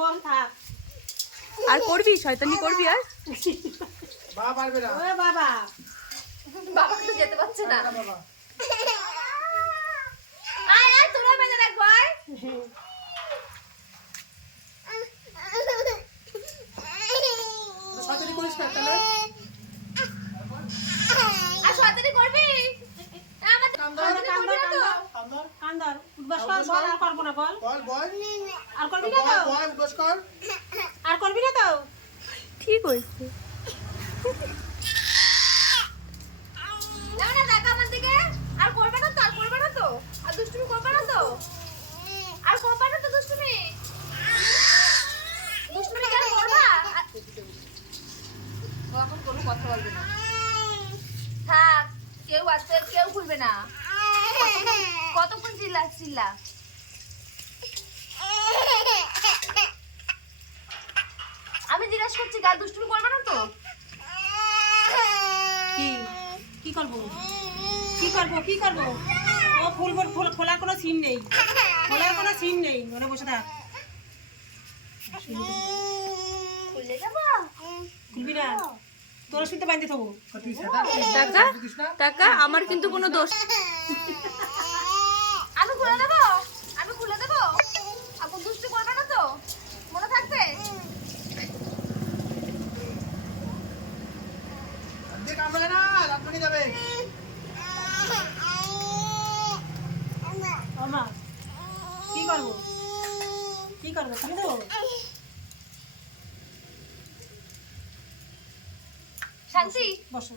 বল থাক। আর করবি শয়তানি করবি আর বাবা পারবে না। ওরে বাবা বাবা তো যেতে পারছে না বাবা আয় আয় তোরা বেঁধে রাখবো আয় শয়তানি করিস না তাহলে। আর শয়তানি করবি আমার কাম ধর, শয়তানি করবি না তো কাম ধর। কান্দর উঠবাস কর বল আর করবো না বল বল বল আর করবি না তো বল উঠবস কর। আর করবি না তো ঠিক হয়েছে না দেখা আমার দিকে আর করবে না তো আর করবে না তো আর দুষ্টুমি করবে না তো আর করবে না তো দুষ্টুমি দুষ্টুমি কেন করবা ও এখন কোনো কথা বলবে না থাক কেউ আসতে কেউ খুলবে না কতক্ষণ চিল্লা আমি জিজ্ঞাসা করছি গা দুষ্টুমি করবে না তো কি কি করবো কি করবো ও খোলার কোনো সিন নেই মনে বসে থাক খুলে যাবো খুলবি না তোর শুনতে বাঁধতে থাকবো তুই শয়তান টাকা বুঝিস না। টাকা আমার কিন্তু কোনো দোষ আমি খুলে দেবো আপু দুষ্টু করবে না তো মনে থাকবে দিয়ে কাম হবে না, রাত ভেঙে যাবে। ও মা কি করবো খুলে দেবো শান্তি বসো